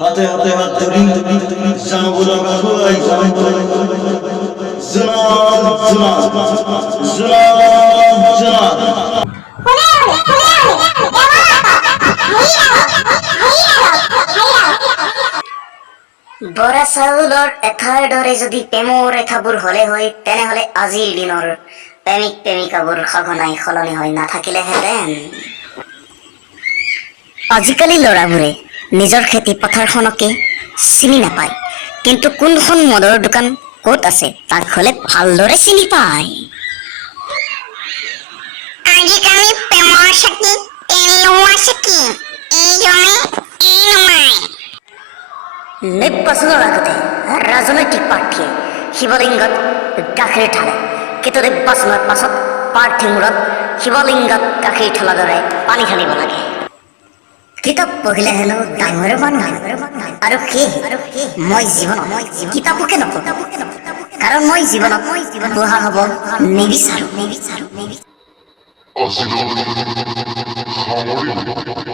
হাতে হাতে হাত ধৰি জামাগুলো খুয়াই জনাব জনাব জনাব জনাব বৰা চাউলৰ এঠাৰ দৰে যদি প্ৰেমৰ ৰেখাবোৰ হলে হয় তেনেহলে আজিৰ দিনৰ প্ৰেমিক প্ৰেমিকাবোৰ সঘনাই সলনি হৈ নাথাকিলেহেঁতেন। আজিকালি ল'ৰাবোৰে নিজৰ খেতি পথাৰখনকে চিনি নাপায়, কিন্তু কোনখন মদৰ দোকান ক'ত আছে তাক হলে ভালদৰে চিনি পায়। আজিকালি প্ৰেমৰ চাকি তেল নোহোৱা চাকি এইজনে এই নমাই। নিৰ্বাচনৰ আগতে ৰাজনৈতিক প্ৰাৰ্থীয়ে শিৱলিংগত গাখীৰ ঢালে, কিন্তু নিৰ্বাচনৰ পাছত প্ৰাৰ্থীৰ মূৰত শিৱলিংগত গাখীৰ ঢলাৰ দৰে পানী ঢালিব লাগে। কিতাপ পঢ়িলে হেনো ডাঙৰ মানুহ আৰু মই জীৱনত কিতাপকে নপঢ়ো, কাৰণ মই জীৱনত বুঢ়া হ'ব নিবিচাৰো। আজিলৈ সামৰিলোঁ।